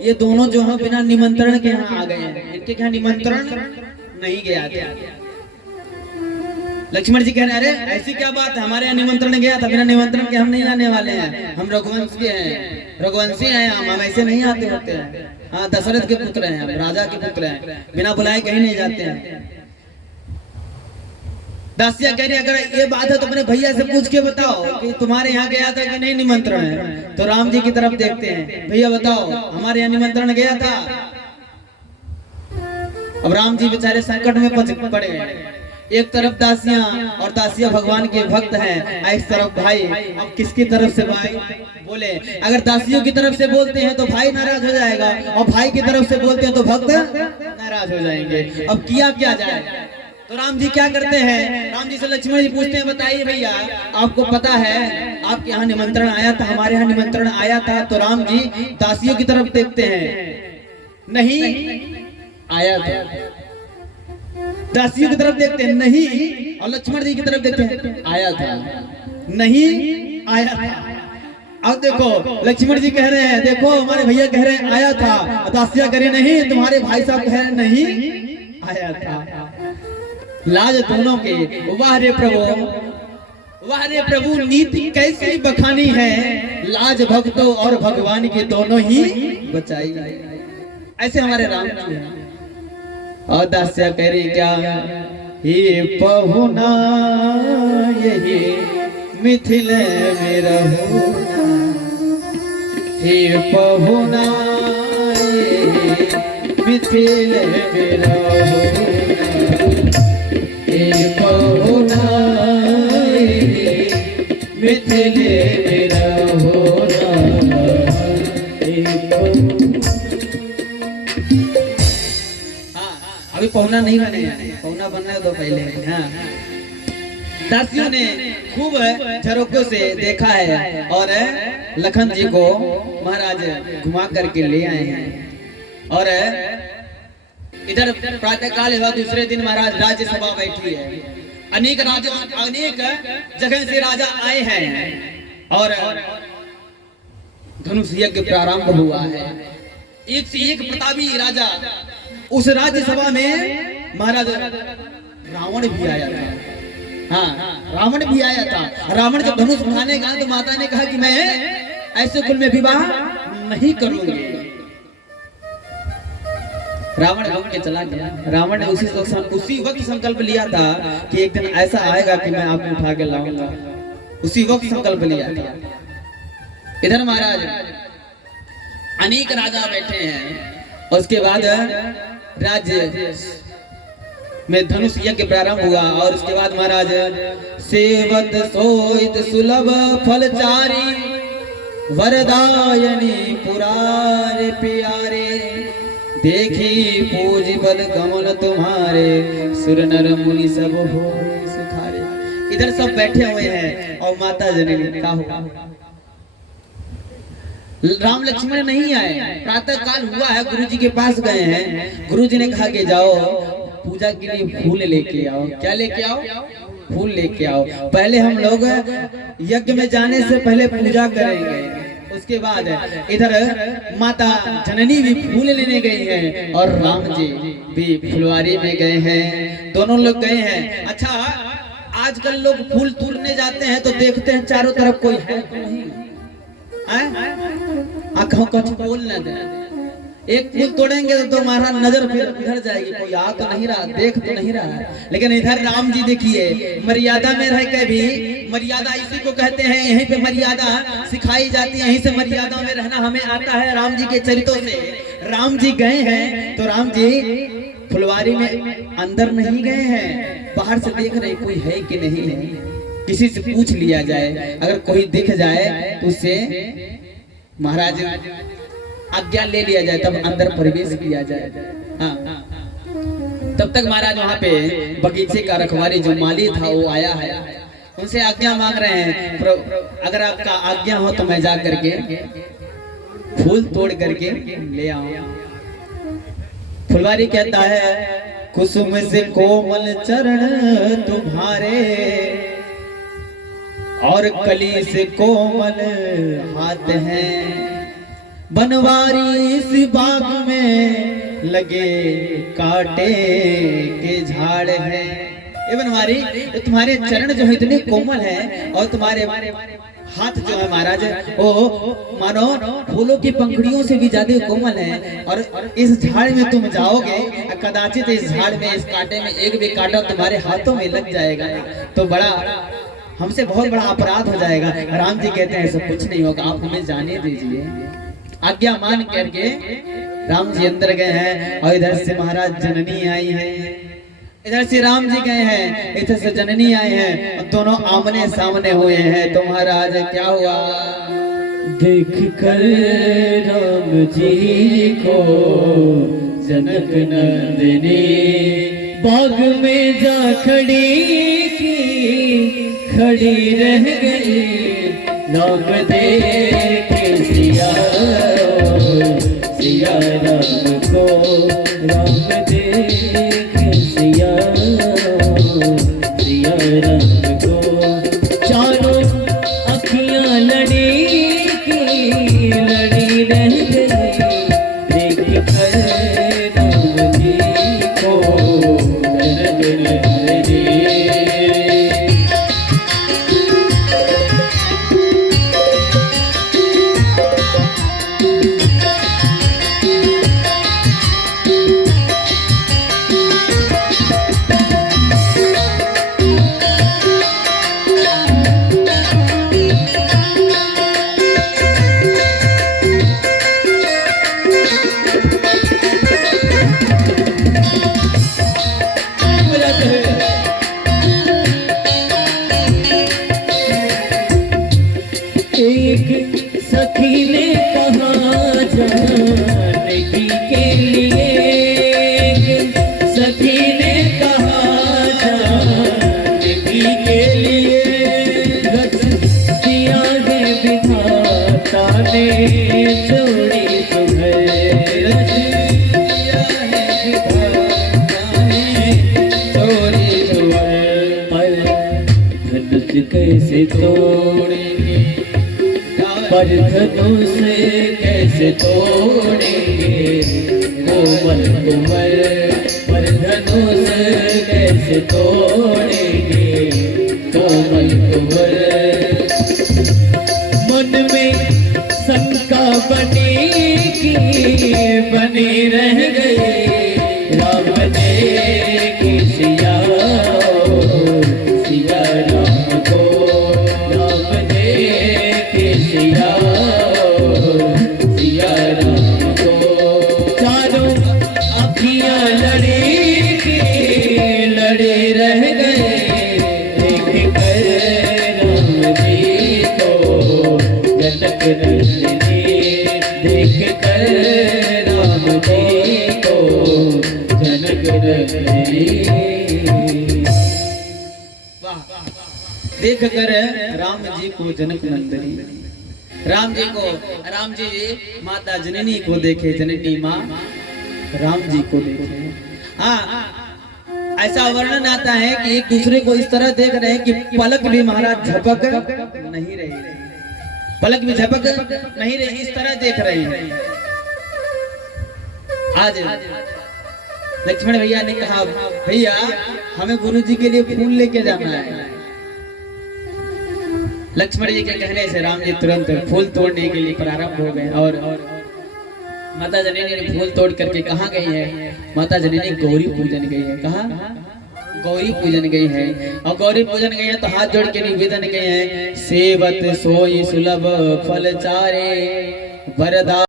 ये दोनों जो है बिना निमंत्रण के यहाँ आ गए हैं, इनके यहाँ निमंत्रण नहीं गया था। लक्ष्मण जी कह रहे अरे ऐसी क्या बात है, हमारे यहाँ निमंत्रण गया था, बिना निमंत्रण के हम नहीं आने वाले हैं, हम रघुवंश के हैं, रघुवंशी हैं, हम ऐसे नहीं आते होते हैं। हाँ, दशरथ के पुत्र हैं, हम राजा के पुत्र हैं, बिना बुलाए कहीं नहीं जाते हैं। दासिया कह रही अगर ये बात है तो अपने भैया से पूछ के बताओ कि तुम्हारे यहाँ गया था कि नहीं निमंत्रण है। तो राम जी की तरफ देखते हैं, भैया बताओ हमारे यहाँ निमंत्रण गया था। अब राम जी बेचारे संकट में पड़े, एक तरफ दासियां और दासिया भगवान के भक्त हैं, इस तरफ भाई। अब किसकी तरफ से भाई बोले? अगर दासियों की तरफ से बोलते हैं तो भाई नाराज हो जाएगा, और भाई की तरफ से बोलते हैं तो भक्त नाराज हो जाएंगे। अब किया क्या जाए? तो राम जी क्या करते हैं, राम जी से लक्ष्मण जी पूछते हैं बताइए भैया आपको पता है आपके यहाँ निमंत्रण आया था, हमारे यहाँ निमंत्रण आया था। तो राम जी दासियों की तरफ देखते हैं, नहीं आया था। दासियों की तरफ देखते हैं, नहीं, और लक्ष्मण जी की तरफ देखते हैं, आया था, नहीं आया था। अब देखो लक्ष्मण जी कह रहे हैं देखो हमारे भैया कह रहे हैं आया था, दासिया कह रहे नहीं, तुम्हारे भाई साहब कह रहे नहीं आया था। लाज दोनों के। वाह रे प्रभु, वाह रे प्रभु, नीति कैसी बखानी है, लाज भक्तों और भगवान के दोनों ही बचाई। ऐसे हमारे राम जी हैं। और दास्या कह रही क्या, हे पहुना यही मिथिल में रहुना, हे पहुना यही मिथिल में रहुना, हे पहुना यही मिथिल में रहुना, अभी पहुना नहीं बने, पहुना बनने दो पहले। हाँ, दासियों ने खूब झरोकों से देखा है और लखन जी को महाराज घुमा करके ले आए हैं। और इधर प्रातः काल हुआ, दूसरे दिन महाराज राज्यसभा बैठी है, अनेक राजा अनेक जगह से राजा आए हैं और धनुष यज्ञ प्रारंभ हुआ है। एक से एक प्रतापी राजा। उस राज्यसभा में महाराज रावण भी आया था। हाँ, रावण भी आया था। रावण जब धनुष उठाने गया तो माता ने कहा कि मैं ऐसे कुल में विवाह नहीं करूंगी। रावण घूम के चला गया। रावण ने उसी वक्त संकल्प लिया था कि एक दिन ऐसा आएगा कि मैं आपको उठा के लाऊंगा। उसी वक्त संकल्प लिया था। इधर महाराज अनेक राजा बैठे हैं। उसके बाद राज्य में धनुष यज्ञ प्रारंभ हुआ और उसके बाद महाराज सेवत सोइत सुलभ फलचारी वरदायनी पुरारे प्यारे, देखी पूज बल कमल तुम्हारे, सुर नर मुनि सब हो सुखारे। इधर सब बैठे हुए हैं और माता जननी का हो। राम लक्ष्मण नहीं आए, प्रातः काल हुआ है, गुरु जी के पास गए हैं। गुरु जी ने कहा कि जाओ पूजा के लिए फूल लेके आओ। क्या लेके आओ? फूल लेके आओ। पहले हम लोग यज्ञ में जाने से पहले पूजा करेंगे, उसके बाद इधर माता जननी भी फूल लेने गई हैं और राम जी भी फुलवारी में गए हैं। दोनों लोग गए हैं। अच्छा, आजकल लोग फूल तोड़ने जाते हैं तो देखते हैं चारों तरफ कोई है नहीं, आंखों कुछ बोल न दे। एक फूल तोड़ेंगे तो तुम्हारा नजर फिर उधर जाएगी, कोई आ तो नहीं रहा, देख तो नहीं रहा है। लेकिन इधर राम जी देखिए, मर्यादा में रह के भी, मर्यादा इसी को कहते हैं, यहीं पे मर्यादा सिखाई जाती है, यहीं से मर्यादा में रहना हमें आता है राम जी के चरित्रों से। राम जी गए हैं तो राम जी फुलवारी में अंदर नहीं गए हैं, बाहर से देख रहे कोई है कि नहीं है। किसी से पूछ लिया जाए, अगर कोई दिख जाए तो उससे महाराज आज्ञा ले लिया जाए, तब अंदर प्रवेश किया जाए। हाँ, तब तक महाराज वहाँ पे बगीचे का रखवारी जो माली था वो आया है, उनसे आज्ञा मांग रहे हैं। अगर आपका आज्ञा हो तो मैं जा करके फूल तोड़ करके ले आऊं। फुलवारी कहता है कुसुम से कोमल चरण तुम्हारे, और कली से कोमल हाथ हैं, बनवारी इस बाग में लगे कांटे के झाड़ है। ये बनवारी, ये तुम्हारे चरण जो है इतने कोमल है और तुम्हारे हाथ जो है महाराज वो मानो फूलों की पंखुड़ियों से भी ज्यादा कोमल है। और इस झाड़ में तुम जाओगे, कदाचित इस झाड़ में, इस कांटे में एक भी कांटा तुम्हारे हाथों में लग जाएगा तो बड़ा हमसे बहुत बड़ा अपराध हो जाएगा। राम जी कहते हैं ऐसा कुछ नहीं होगा, आप हमें जाने दीजिए। आज्ञा मान करके राम जी अंदर गए हैं और इधर से महाराज जननी आई है, इधर से राम जी गए हैं, इधर से जननी आए हैं और दोनों आमने सामने हुए हैं। तो महाराज क्या हुआ? देख कर राम जी को जनक नंदिनी बाग में जा खड़ी की खड़ी रह गई। राम देख सिया सिया राम को, राम देख सिया सिया राम को। चारों अखियां लड़ी की लड़ी रह गई। देख कर राम जी को जनक नंदिनी। एक सखी ने कहा जानकी के लिए, एक सखी ने कहा जानकी के लिए। रच दिया है विधाता ने जोड़ी तुम्हें, रच दिया है विधाता ने जोड़ी तुम्हें। पर धनुष कैसे तोड़ेंगे, पर धनुष कैसे तोड़ेंगे कोमल कोमल। पर धनुष कैसे तोड़ेंगे कोमल कोमल। मन में शंका बनी की बनी रह गई। राम देख सिया सिया राम को, राम देख सिया सिया राम को। चारों अखियां लड़ी की लड़ी रह गए। देख कर राम जी को जनक नंदिनी, देख कर राम जी को जनक नंदिनी। देख कर राम जी को जनक नंदिनी, राम जी को, राम जी माता जननी को देखे, जननी माँ राम जी को देखे। हाँ, ऐसा वर्णन आता है कि एक दूसरे को इस तरह देख रहे हैं कि पलक भी महाराज झपक नहीं रही, पलक भी झपक नहीं रही, इस तरह देख रहे हैं। आज लक्ष्मण भैया ने कहा भैया हमें गुरु जी के लिए फूल लेके जाना है। लक्ष्मण जी के कहने से राम जी तुरंत फूल तोड़ने के लिए प्रारंभ हो गए और माता जननी ने फूल तोड़ करके कहाँ गई है? माता जननी गौरी पूजन गई है। कहाँ? गौरी पूजन गई है। और गौरी पूजन गई है तो हाथ जोड़ के निवेदन गए हैं, सेवत सोई सुलभ फल चारे वरदा।